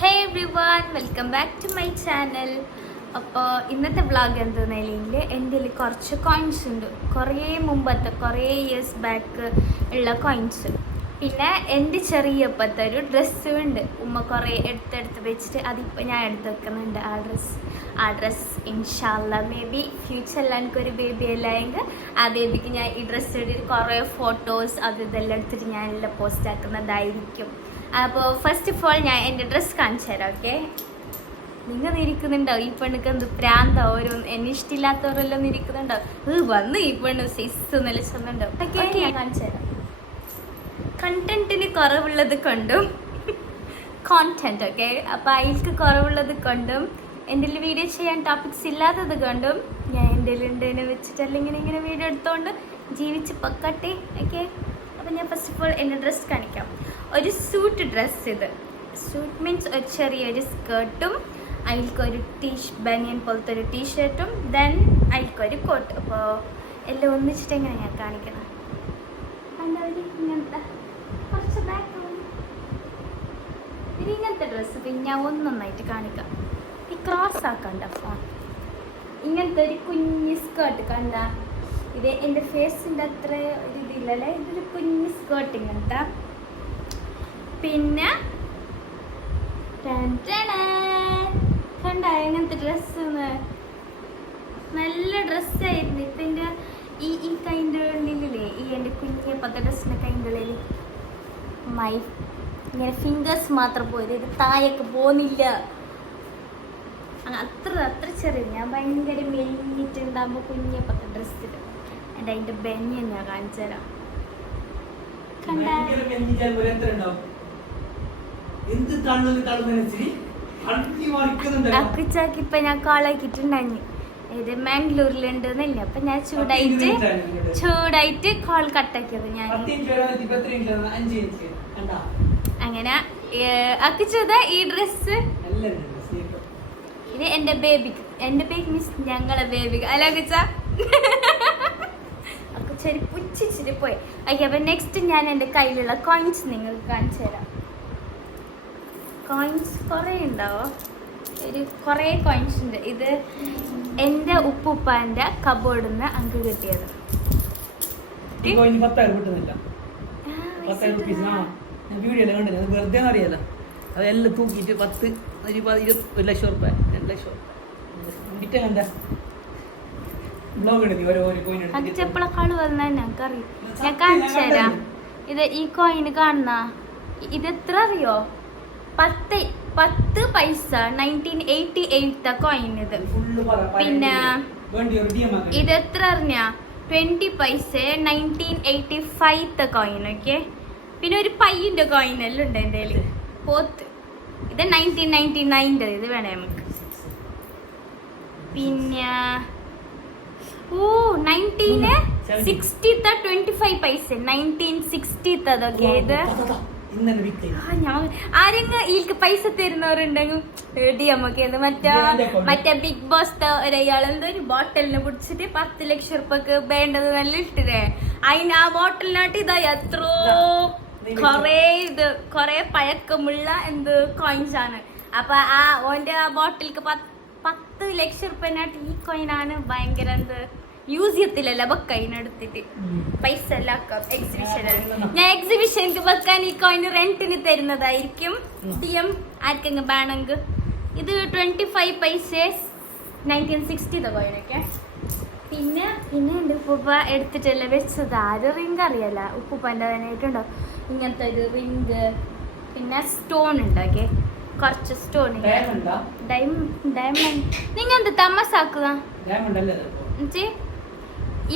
Hey everyone, welcome back to my channel. അപ്പോൾ ഇന്നത്തെ vlog എന്താണെന്നുണ്ടെങ്കിൽ എൻ്റെ കയ്യിൽ കുറച്ച് കോയിൻസ് ഉണ്ട്. കുറേ മുമ്പത്തെ കുറേ ഇയേഴ്സ് ബാക്ക് ഉള്ള കോയിൻസ്. പിന്നെ എൻ്റെ ചെറിയപ്പോഴത്തെ ഒരു ഡ്രസ്സും ഉണ്ട്. ഉമ്മ കുറേ എടുത്തെടുത്ത് വെച്ചിട്ട് അതിപ്പോൾ ഞാൻ എടുത്ത് വെക്കുന്നുണ്ട്. ആ ഡ്രസ്സ് ഇൻഷാല്ലാ മേ ബി ഫ്യൂച്ചറിൽ എനിക്കൊരു ബേബി എല്ലാമെങ്കിൽ ആ ബേബിക്ക് ഞാൻ ഈ ഡ്രസ്സ് എടുത്തിട്ട് കുറേ ഫോട്ടോസ് അത് ഇതെല്ലാം എടുത്തിട്ട് ഞാനെല്ലാം പോസ്റ്റ് ആക്കുന്നതായിരിക്കും. അപ്പോൾ ഫസ്റ്റ് ഓഫ് ഓൾ ഞാൻ എൻ്റെ ഡ്രസ്സ് കാണിച്ചു തരാം. ഓക്കെ, നിങ്ങൾ ഇരിക്കുന്നുണ്ടോ ഈ പെണ്ണുക്ക് എന്ത് പ്രാന്ത? ഓരോ എന്നെ ഇഷ്ടമില്ലാത്തവരെല്ലാം ഇരിക്കുന്നുണ്ടോ? വന്ന് ഈ പെണ്ണ് സിസ് നിലച്ചുന്നുണ്ടോ? ഓക്കെ, ഞാൻ കാണിച്ചു തരാം. കണ്ടന്റിന് കുറവുള്ളത് കൊണ്ടും കോണ്ടന്റ് ഓക്കെ, അപ്പോൾ അതിൽക്ക് കുറവുള്ളത് കൊണ്ടും എൻ്റെ വീഡിയോ ചെയ്യാൻ ടോപ്പിക്സ് ഇല്ലാത്തത് കൊണ്ടും ഞാൻ എൻ്റെ ഉണ്ടതിനെ വെച്ചിട്ട് അല്ലെങ്കിൽ ഇങ്ങനെ വീഡിയോ എടുത്തുകൊണ്ട് ജീവിച്ച് പൊക്കട്ടെ. ഓക്കെ, അപ്പോൾ ഞാൻ ഫസ്റ്റ് ഓഫ് ഓൾ എൻ്റെ ഡ്രസ്സ് കാണിക്കാം. ഒരു സൂട്ട് ഡ്രസ്സ്. ഇത് സൂട്ട് മീൻസ് ഒരു ചെറിയൊരു സ്കേർട്ടും അതിൽക്കൊരു ബനിയൻ പോലത്തെ ഒരു ടീഷർട്ടും ദെൻ അതിൽക്കൊരു കോട്ട്. അപ്പോൾ എല്ലാം ഒന്നിച്ചിട്ട് എങ്ങനെ ഞാൻ കാണിക്കണം. ഇങ്ങനത്തെ കുറച്ച് ബാക്ക് ഇത് ഇങ്ങനത്തെ ഡ്രസ്സ് പിന്നെ ഞാൻ ഒന്നൊന്നായിട്ട് കാണിക്കാം. ഈ ക്രോസ് ആക്കണ്ട ഫോൺ. ഇങ്ങനത്തെ ഒരു കുഞ്ഞ് സ്കേർട്ട് കണ്ട. ഇത് എൻ്റെ ഫേസിൻ്റെ അത്ര ഒരു ഇതില്ലല്ലേ, ഇതൊരു കുഞ്ഞ് സ്കേർട്ട് ഇങ്ങനത്തെ. പിന്നെ കണ്ട എങ്ങനത്തെ ഡ്രസ്സ്, നല്ല ഡ്രസ്സായിരുന്നു. ഇപ്പം എൻ്റെ ഈ കൈൻ്റെ ഉള്ളിലേ ഈ എൻ്റെ കുഞ്ഞ് പത്ത് ഡ്രസ്സിൻ്റെ കൈൻ്റെ ഉള്ളിൽ ഇങ്ങനെ ഫിംഗേഴ്സ് മാത്രം പോയത്, ഇത് തായൊക്കെ പോകുന്നില്ല. അത്ര ചെറിയ ഞാൻ ഭയങ്കര മെല്ലിട്ടുണ്ടാകുമ്പോൾ കുഞ്ഞ് പത്ത് ഡ്രസ്സിൽ എൻ്റെ അതിൻ്റെ ബെന്നി ഞാൻ കാണിച്ചു തരാം. അക്കിച്ചാക്കി ഇപ്പൊ ഞാൻ കോളാക്കിട്ടുണ്ടായി. ഇത് മാംഗ്ലൂരിലുണ്ടെന്നില്ല, അപ്പൊ ഞാൻ ചൂടായിട്ട് കോൾ കട്ടാക്കിയത് ഞാൻ. അങ്ങനെ അക്കിച്ചത ഈ ഡ്രസ് ഇത് എന്റെ ബേബിക്ക്. എന്റെ ബേബി മീൻസ് ഞങ്ങളെ ബേബിക്ക് അല്ല അക്കിച്ച. അക്കിച്ചരി പുച്ചിച്ചിട്ട് പോയി. ഓക്കെ, അപ്പൊ നെക്സ്റ്റ് ഞാൻ എൻ്റെ കയ്യിലുള്ള കോയിൻസ് നിങ്ങൾക്ക് കാണിച്ചു തരാം. കോയിൻസ് കുറേ ഉണ്ടാവോ, കുറേ കോയിൻസ് ഉണ്ട്. ഇത് എൻ്റെ ഉപ്പുപ്പാൻ്റെ കബോർഡിൽ നിന്ന് അങ്ക് കിട്ടിയത്. വെറുതെ അറിയാലോ, അതെല്ലാം തൂക്കിയിട്ട് 10, 20, 1 ലക്ഷം റുപ്യ 2 ലക്ഷം അച്ചപ്പളക്കാള് വന്നാൽ ഞങ്ങൾക്കറിയാം. ഞാൻ കാണിച്ചു തരാം. ഇത് ഈ കോയിന് കാണുന്ന ഇത് എത്ര അറിയോ? 10 പൈസ 1988 കോയിൻ ഇത്. പിന്നെ ഇത് എത്ര അറിഞ്ഞ 20 പൈസ 1985 കോയിൻ. ഓക്കെ, പിന്നെ ഒരു പയ്യന്റെ കോയിൻ എല്ലാം ഉണ്ട് എൻ്റെ കയ്യിൽ. പോത്ത് ഇത് 1999. ഇത് വേണേ നമുക്ക്. പിന്നെ 1960 25 പൈസ 1960. അതൊക്കെ ഇത് ആരെങ്കിലും ഇതിൽക്ക് പൈസ തരുന്നവരുണ്ടെങ്കിൽ എടി നമുക്ക് ഇത് മറ്റേ ബിഗ് ബോസ് ഒരാൾ എന്തോ ഒരു ബോട്ടലിനെ പിടിച്ചിട്ട് 10 ലക്ഷം റുപ്യക്ക് വേണ്ടത് നല്ല ഇട്ടില്ലേ. അതിന് ആ ബോട്ടലിനായിട്ട് ഇതാ എത്രയോ കൊറേ പഴക്കമുള്ള കോയിൻസ് ആണ്. അപ്പൊ ഓന്റെ ആ ബോട്ടിൽക്ക് 10 ലക്ഷം റുപ്യനായിട്ട് ഈ കോയിനാണ് ഭയങ്കര യൂസ് ചെയ്യത്തില്ലല്ലോ ബക്കൈനെടുത്തിട്ട് പൈസ എല്ലാം എക്സിബിഷനാണ്. ഞാൻ എക്സിബിഷനിക്ക് വെക്കാൻ ഈ കോയിന് റെന്റിന് തരുന്നതായിരിക്കും. DM ആർക്കെങ്കിലും വേണമെങ്കിൽ. ഇത് 25 പൈസ 1960 കോയിനൊക്കെ. പിന്നെ എൻ്റെ ഉപ്പുപ്പ എടുത്തിട്ടല്ല വെച്ചത്. ആരും റിങ് അറിയല്ല. ഉപ്പുപ്പൻ്റെ തന്നെയായിട്ടുണ്ടോ ഇങ്ങനത്തെ ഒരു റിങ്. പിന്നെ സ്റ്റോൺ ഉണ്ടാക്കേ, കുറച്ച് സ്റ്റോൺ. ഡയമണ്ട്. നിങ്ങൾ എന്ത് തമസാക്കുക?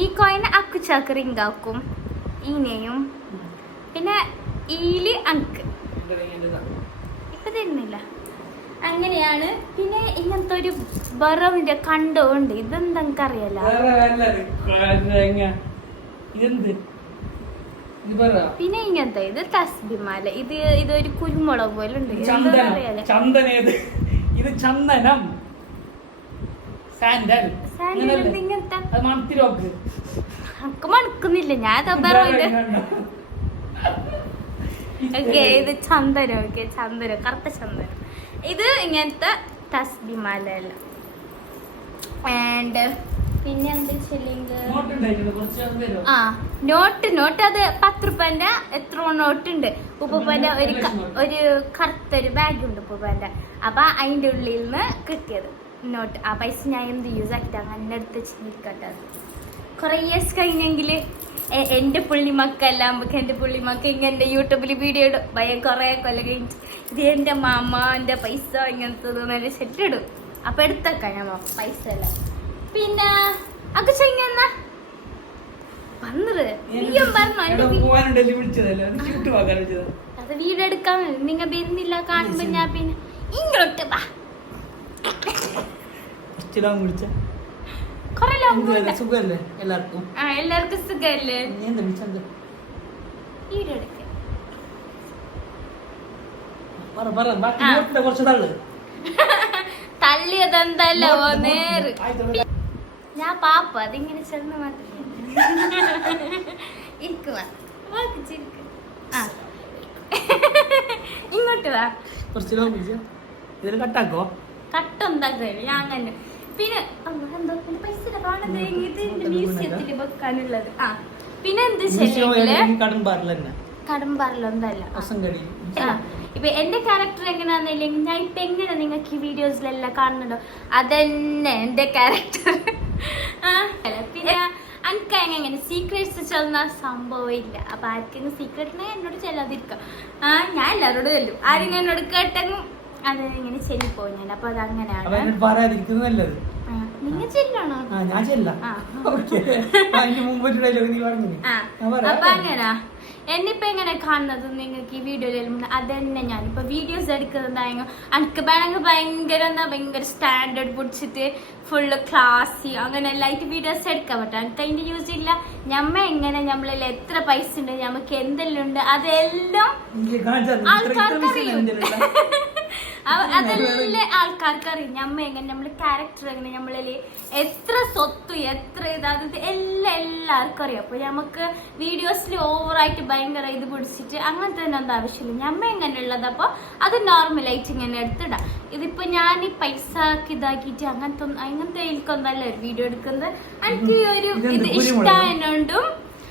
ഈ കോയിന് അക്കുച്ചാക്ക് റിങ് ആക്കും ഈനെയും. പിന്നെ ഈല് അങ്ക് ഇപ്പൊ തരുന്നില്ല. അങ്ങനെയാണ്. പിന്നെ ഇങ്ങനത്തെ ഒരു ബറവിന്റെ കണ്ടോണ്ട് ഇതെന്തെനിക്ക് അറിയല്ല. പിന്നെ ഇങ്ങനത്തെ ഇത് തസ്ബിമാല. ഇതൊരു കുരുമുളക് പോലെ ഉണ്ട്. മണക്കുന്നില്ല. ഞാൻ ഓക്കെ ഇത് ചന്ദനം. ഓക്കെ ചന്ദനം, കറുത്ത ചന്ദനം. ഇത് ഇങ്ങനത്തെ തസ്ബിമാലല്ല. ആൻഡ് പിന്നെ എന്താ ആ നോട്ട് അത് 10 രൂപന്റെ എത്രയോ നോട്ടുണ്ട്. ഉപ്പൂപ്പന്റെ ഒരു കറുത്തൊരു ബാഗ് ഉണ്ട് ഉപ്പൂപ്പന്റെ. അപ്പൊ അതിന്റെ ഉള്ളിൽ നിന്ന് കിട്ടിയത് നോട്ട്. ആ പൈസ ഞാൻ എന്ത് യൂസ് ആക്കിട്ടാണ് അങ്ങനെ എടുത്ത് ചിന്തിക്കട്ടെ. കുറെ ഇയേഴ്സ് കഴിഞ്ഞെങ്കിൽ എന്റെ പുള്ളിമക്കെല്ലാം എന്റെ പുള്ളിമക്ക ഇങ്ങനെ യൂട്യൂബിൽ വീഡിയോ ഇടും. കുറെ കൊല്ലം കഴിഞ്ഞിട്ട് ഇത് എന്റെ മാമാന്റെ പൈസ ഇങ്ങനത്തെ നല്ല സെറ്റിടും. അപ്പൊ എടുത്തേക്കാം ഞാൻ പൈസ എല്ലാം. പിന്നെ ഒക്കെ ചെയ്യുന്ന അത് വീഡിയോ എടുക്കാൻ നിങ്ങ വരുന്നില്ല കാണുമ്പോ ഞാൻ പിന്നെ ഇങ്ങോട്ട് വാ. എല്ലാവർക്കും സുഖല്ലേ? വീഡിയോ എടുക്ക തള്ളിയതെന്തല്ലോ നേര് ഞാൻ പാപ്പ അതിങ്ങനെ ചെന്ന് മാത്രം ഇങ്ങോട്ട് വാ. കട്ടുണ്ടാക്കുക ഞാൻ അങ്ങനെ. പിന്നെ എന്തോ പൈസ കാണുന്നത് ഇത് മ്യൂസിയത്തിൽ വെക്കാനുള്ളത്. ആ പിന്നെ എന്ത് കടമ്പാറിലൊന്നല്ല. ഇപ്പൊ എന്റെ ക്യാരക്ടർ എങ്ങനെയാണെന്നില്ലെങ്കിൽ ഞാൻ ഇപ്പൊ എങ്ങനെ നിങ്ങൾക്ക് ഈ വീഡിയോസിലെല്ലാം കാണുന്നുണ്ടോ അതന്നെ എന്റെ ക്യാരക്ടർ. പിന്നെ എനിക്ക് എങ്ങനെ സീക്രറ്റ്സ് ചെല്ലുന്ന സംഭവം ഇല്ല. അപ്പൊ ആർക്കെങ്കിലും സീക്രട്ട് ഉണ്ടെങ്കിൽ എന്നോട് ചെല്ലാതിരിക്കാം. ഞാൻ എല്ലാവരോടും ചെല്ലും. ആരെങ്കിലും എന്നോട് കേട്ടെങ്കിൽ അത് ഇങ്ങനെ ചെല്ലിപ്പോയി ഞാൻ. അപ്പൊ അത് അങ്ങനെയാണ്. നിങ്ങൾ ചെല്ലാണോ? അപ്പൊ അങ്ങനാ എന്നിപ്പോ എങ്ങനെ കാണുന്നത് നിങ്ങൾക്ക് ഈ വീഡിയോയിൽ അതന്നെ. ഞാനിപ്പോ വീഡിയോസ് എടുക്കുന്നതായെങ്കിൽ എനിക്ക് വേണമെങ്കിൽ ഭയങ്കര സ്റ്റാൻഡേർഡ് പിടിച്ചിട്ട് ഫുള്ള് ക്ലാസ് അങ്ങനെ ലൈറ്റ് വീഡിയോസ് എടുക്കാൻ പറ്റും. എനിക്ക് അതിന്റെ യൂസ് ഇല്ല. ഞമ്മ എങ്ങനെ നമ്മളിൽ എത്ര പൈസ ഉണ്ട് നമുക്ക് എന്തെല്ലാം ഉണ്ട് അതെല്ലാം ആൾക്കാർക്കറിയും. അതെല്ലാം ആൾക്കാർക്കറിയും. ഞമ്മ എങ്ങനെ നമ്മള് ക്യാരക്ടർ എങ്ങനെ നമ്മളിൽ എത്ര സ്വത്ത് എത്ര ഇതാത് എല്ലാവർക്കും അറിയാം. അപ്പൊ നമുക്ക് വീഡിയോസിൽ ഓവറായിട്ട് ഭയങ്കര ഇത് പിടിച്ചിട്ട് അങ്ങനത്തെ തന്നെ ഒന്നും ആവശ്യമില്ല. ഞമ്മ എങ്ങനെ ഉള്ളത് അപ്പൊ അത് നോർമലായിട്ട് ഇങ്ങനെ എടുത്തിടാം. ഇതിപ്പോ ഞാൻ ഈ പൈസ ഇതാക്കിയിട്ട് അങ്ങനത്തെ എനിക്കൊന്നല്ല ഒരു വീഡിയോ എടുക്കുന്നത്. എനിക്ക് ഒരു ഇത് ഇഷ്ടമായതുകൊണ്ടും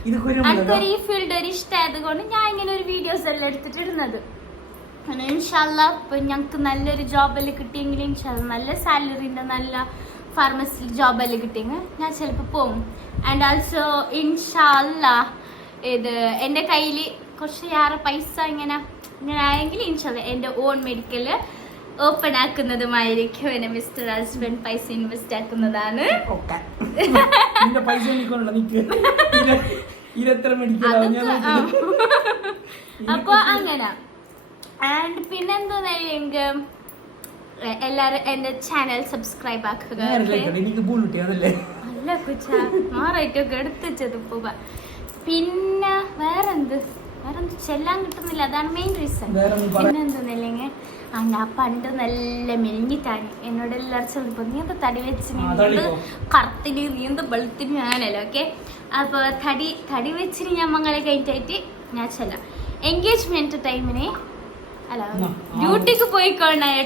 എനിക്കൊരു ഈ ഫീൽഡ് ഒരു ഇഷ്ടമായത് കൊണ്ട് ഞാൻ ഇങ്ങനെ ഒരു വീഡിയോസ് എല്ലാം എടുത്തിട്ട് ഇടുന്നത്. ഇൻഷാല്ലാ ഇപ്പൊ ഞങ്ങക്ക് നല്ലൊരു ജോബെല്ലാം കിട്ടിയെങ്കിൽ ഇൻഷാല്ലാ നല്ല സാലറിന്റെ നല്ല ഫാർമസി ജോബെല്ലാം കിട്ടിയെങ്കിൽ ഞാൻ ചിലപ്പോൾ പോകും. ആൻഡ് ഓൾസോ ഇൻഷാല്ലാ ഇത് എൻ്റെ കയ്യിൽ കുറച്ച് പൈസ ഇങ്ങനെ ആയെങ്കിൽ ഇൻഷാല്ലാ എൻ്റെ ഓൺ മെഡിക്കല് ഓപ്പൺ ആക്കുന്നതുമായിരിക്കും. എന്നെ മിസ്റ്റർ ഹസ്ബൻഡ് പൈസ ഇൻവെസ്റ്റ് ആക്കുന്നതാണ്. അപ്പൊ അങ്ങനെ. ആൻഡ് പിന്നെന്താ എല്ലാരും എന്റെ ചാനൽ സബ്സ്ക്രൈബ് ആക്കുക. അല്ല കുച്ചാറേറ്റൊക്കെ എടുത്തുവെച്ചത് പോവ. പിന്നെ വേറെന്ത് ചെല്ലാൻ കിട്ടുന്നില്ല. അതാണ് മെയിൻ റീസൺ. പിന്നെന്തെന്നില്ലെങ്കിൽ ഞാൻ പണ്ട് നല്ല മെലിഞ്ഞിട്ടാണ്. എന്നോട് എല്ലാവരും ചോദിപ്പോ നീ എന്താ തടി വെച്ച് നീന്ത് കറുത്തിന് നീന്ത് വെളുത്തിന് ഞാനല്ലോ. ഓക്കെ അപ്പൊ തടി വെച്ചിന് ഞാൻ മങ്ങളെ കഴിഞ്ഞിട്ടായിട്ട് ഞാൻ ചെല്ലാം. എൻഗേജ്മെന്റ് ടൈമിന് അല്ല ഡ്യൂട്ടിക്ക് പോയിക്കൊണ്ടായ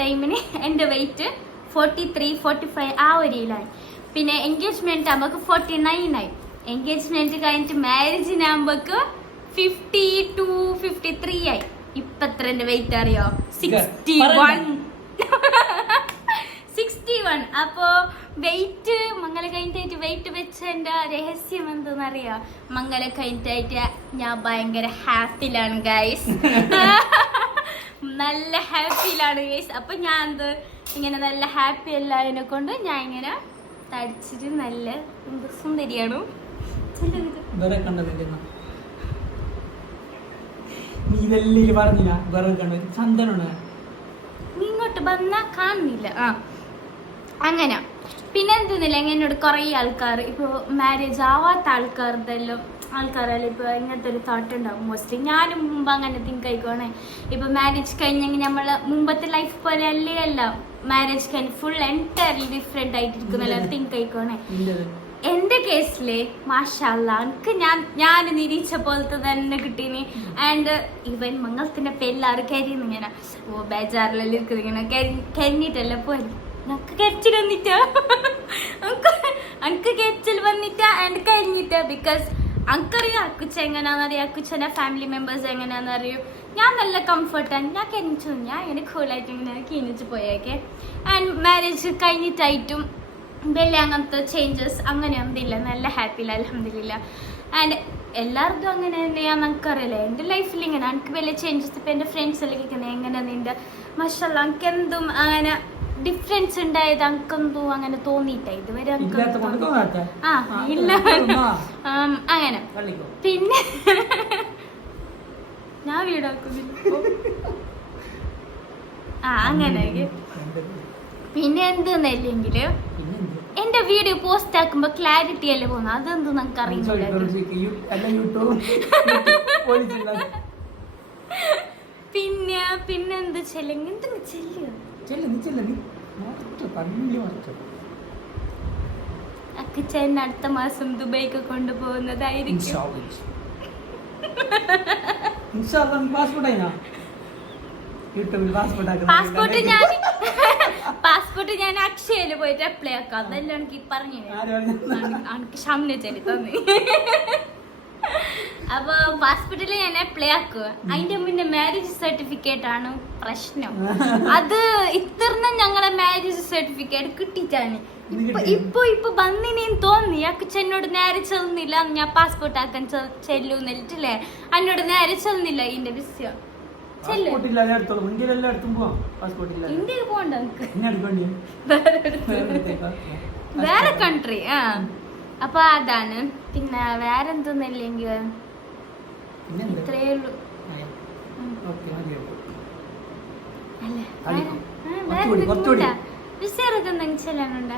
ടൈമിന് എൻ്റെ വെയിറ്റ് 43-45 ആ ഒരിയിലായി. പിന്നെ എൻഗേജ്മെന്റ് ആകുമ്പോൾ 49 ആയി. എൻഗേജ്മെന്റ് കഴിഞ്ഞിട്ട് മാരേജിനാകുമ്പോക്ക് 52-53 ആയി. ഇപ്പൊ എത്ര എന്റെ വെയിറ്റ് അറിയോ? 61. അപ്പോ വെയിറ്റ് മംഗല കഴിഞ്ഞിട്ടായിട്ട് വെയിറ്റ് വെച്ച എന്റെ രഹസ്യം എന്തെന്നറിയോ? മംഗല കഴിഞ്ഞിട്ടായിട്ട് ഞാൻ ഭയങ്കര ഹാപ്പിയിലാണ് ഗൈസ്. നല്ല ഹാപ്പിയിലാണ് ഗൈസ്. അപ്പൊ ഞാൻ ഇങ്ങനെ നല്ല ഹാപ്പി എല്ലാതിനെ കൊണ്ട് ഞാൻ ഇങ്ങനെ തടിച്ചിട്ട് നല്ല സുന്ദരിയാണ്. ഇങ്ങോട്ട് വന്നാ കാണുന്നില്ല. അങ്ങനെ പിന്നെ എന്തെന്നില്ല എന്നോട് കുറേ ആൾക്കാർ ഇപ്പോൾ മാരേജ് ആവാത്ത ആൾക്കാരെല്ലാം ഇപ്പോൾ ഇങ്ങനത്തെ ഒരു തോട്ട് ഉണ്ടാവും മോസ്റ്റ്ലി. ഞാനും മുമ്പ് അങ്ങനെ തിങ്ക് ആയിക്കോണേ. ഇപ്പോൾ മാരേജ് കഴിഞ്ഞെങ്കിൽ നമ്മൾ മുമ്പത്തെ ലൈഫ് പോലെ അല്ല മാരേജ് കഴിഞ്ഞ് ഫുൾ എൻറ്റയർലി ഡിഫറെൻ്റ് ആയിട്ടിരിക്കുന്നല്ലോ തിങ്ക് ആയിക്കോണേ. എൻ്റെ കേസില് മാഷാല്ല എനിക്ക് ഞാൻ നിരീക്ഷ പോലത്തെ തന്നെ കിട്ടീനി. ആൻഡ് ഈവൻ മംഗളത്തിന്റെ എല്ലാവരും കരിയുന്നു ഇങ്ങനെ ബേജാറിലെല്ലാം ഇരിക്കുന്നത് ഇങ്ങനെ കരിഞ്ഞിട്ടല്ല പോയി ഞങ്ങൾക്ക് കരിച്ചിൽ വന്നിട്ടാ എനിക്ക് കരിച്ചിൽ വന്നിട്ടാ ആൻഡ് കരിഞ്ഞിട്ടാ. ബിക്കോസ് അനക്കറിയാം അക്കുച്ച എങ്ങനെയാണെന്നറിയാം, അക്കുച്ചൻ്റെ ഫാമിലി മെമ്പേഴ്സ് എങ്ങനെയാണെന്നറിയും. ഞാൻ നല്ല കംഫർട്ടാണ്, ഞാൻ കരിഞ്ഞു, ഞാൻ ഇങ്ങനെ കൂളായിട്ട് ഇങ്ങനെ കിണിച്ച് പോയേക്കെ. ആൻഡ് മാരേജ് കഴിഞ്ഞിട്ടായിട്ടും വലിയ അങ്ങനത്തെ ചേഞ്ചസ് അങ്ങനെയൊന്നുമില്ല, നല്ല ഹാപ്പിയില്ല അൽഹംദുലില്ലാ. ആൻഡ് എല്ലാവർക്കും അങ്ങനെ തന്നെയാണെന്ന് എനിക്കറിയില്ലേ. എൻ്റെ ലൈഫിൽ ഇങ്ങനെ എനിക്ക് വലിയ ചേഞ്ചസ് ഇപ്പം എൻ്റെ ഫ്രണ്ട്സ് എല്ലാം കേൾക്കുന്നത് എങ്ങനെ നിൻ്റെ മാഷാല്ലാ എനിക്ക് എന്തും അങ്ങനെ ഡിഫറൻസ് ഉണ്ടായത് എനിക്കെന്തോ അങ്ങനെ തോന്നിയിട്ടാ ഇതുവരെ. ആ ഇല്ല അങ്ങനെ. പിന്നെ ഞാൻ വീടാക്കുന്നില്ല അങ്ങനെ. പിന്നെ എന്തെന്നല്ലെങ്കിൽ എന്റെ വീഡിയോ പോസ്റ്റ് ആക്കുമ്പോ ക്ലാരിറ്റി അല്ലേ പോകുന്നത്, അതെന്ത് നമുക്ക് അറിയില്ല. പിന്നെ എന്ത് ചെല്ലെങ്കിൽ എന്തെങ്കിലും ചെല്ലുക അക്കച്ചൻ അടുത്ത മാസം ദുബൈക്ക് കൊണ്ടുപോകുന്നതായിരിക്കും. പാസ്പോർട്ട് ഞാൻ അക്ഷയയില് പോയിട്ട് അപ്ലൈ ആക്കാം. അതെല്ലാം എനിക്ക് പറഞ്ഞു എനിക്ക് ഷംന ചെല്ലി തോന്നി. അപ്പൊ പാസ്പോർട്ടിൽ ഞാൻ അപ്ലൈ ആക്കുക. അതിന്റെ മുന്നേ മാരേജ് സർട്ടിഫിക്കറ്റ് ആണ് പ്രശ്നം. അത് ഇത്രന്ന ഞങ്ങളെ മാരേജ് സർട്ടിഫിക്കറ്റ് കിട്ടിയിട്ടാണ് ഇപ്പൊ വന്നിനേന്ന് തോന്നി. അക്കച്ചെന്നോട് നേരെ ചെല്ലുന്നില്ല, ഞാൻ പാസ്പോർട്ട് ആക്കാൻ ചെല്ലൂന്നില്ലേ, എന്നോട് നേരെ ചെല്ലുന്നില്ല. ഇതിന്റെ വിഷയം ഇന്ത്യയിൽ പോകണ്ട വേറെ കൺട്രി. അപ്പൊ അതാണ്. പിന്നെ വേറെന്തൊന്നില്ലെങ്കിൽ ഇത്രയേ ഉള്ളൂ അല്ലേ. വിസയൊക്കെ എന്തെങ്കിലും ചെല്ലാനുണ്ട്.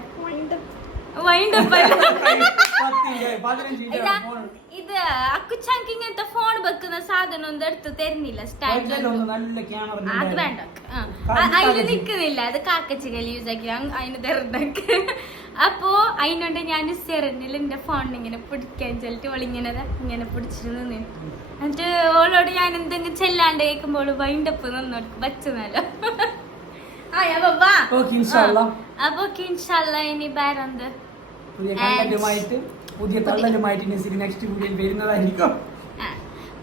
ഇത് അക്കുച്ചാക്ക് ഇങ്ങനത്തെ ഫോൺ വെക്കുന്ന സാധനം ഒന്നും എടുത്ത് തരുന്നില്ല. സ്റ്റാൻഡ് അത് വേണ്ട, അതിന് നിക്കുന്നില്ല. അത് കാക്കച്ചികൾ യൂസ് ആക്കി അതിന് തരുന്നൊക്കെ. അപ്പോ അതിനോണ്ട് ഞാൻ സെറിനിൽ എന്റെ ഫോണിന് ഇങ്ങനെ പിടിക്കാൻ ചെല്ലിട്ട് ഇങ്ങനെ പിടിച്ചിട്ട് നിന്ന്. എന്നിട്ട് ഓളോട് ഞാൻ എന്തെങ്കിലും ചെല്ലാണ്ട് കേൾക്കുമ്പോൾ വൈൻഡപ്പ് നിന്നോട്ട് വെച്ചല്ലോ. അപ്പൊ ഇനി വേറെന്ത്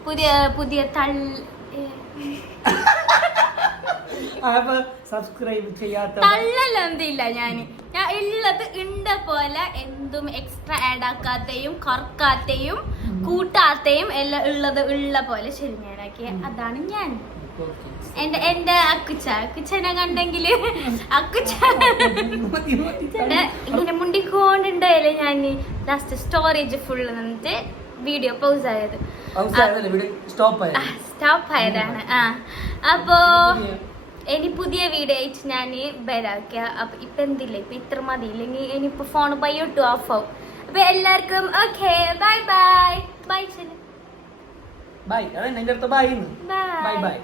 പുതിയ തള്ളലൊന്നുമില്ല. ഞാൻ ഉള്ളത് ഉണ്ട പോലെ എന്തും എക്സ്ട്രാ ആഡ് ആക്കാത്തെയും കുറക്കാത്തെയും കൂട്ടാത്തെയും എല്ലാം ഉള്ളത് ഉള്ള പോലെ ശരി ഞാനാക്കിയ. അതാണ് ഞാൻ. എന്റെ അക്കുച്ചനെ കണ്ടെങ്കില് അക്കുച്ച ഇങ്ങനെ മുണ്ടിക്കൊണ്ടുണ്ടായാലേ ഞാൻ ലാസ്റ്റ് സ്റ്റോറേജ് ഫുള്ള് നിന്നിട്ട് വീഡിയോ പൗസ് ആയത്, സ്റ്റോപ്പ് ആയതാണ്. അപ്പോ ഇനി പുതിയ വീഡിയോ ആയിട്ട് ഞാൻ വരാക്കുക. അപ്പൊ ഇപ്പൊ എന്തില്ല, ഇപ്പൊ ഇത്ര മതി, ഇല്ലെങ്കിൽ ഇനിയിപ്പോ ഫോൺ ബൈ ഓഫ് ആവും. അപ്പൊ എല്ലാവർക്കും okay bye bye. Bye bye. Bye bye.